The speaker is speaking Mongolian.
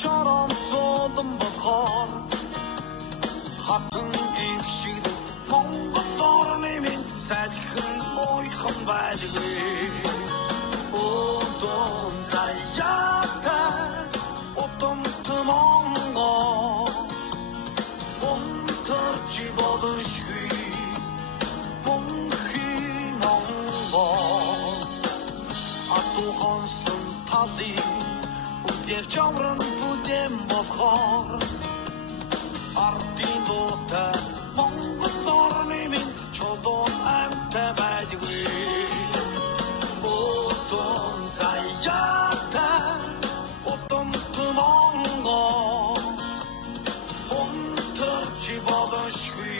шорон суулан болохоор хатан их шиг Монгол орны минь сайхан ойхон байлгүй Одон заяата Одон Монгол Онтарчи бодошгүй Бонхи Монгол Атухонсон тали Үдээр чамран бүдэм болохоор Ардын дуутай Монгол орны минь чулуун амтай байдгүй Одон заяата Одон Монгол Онтарчи бодошгүй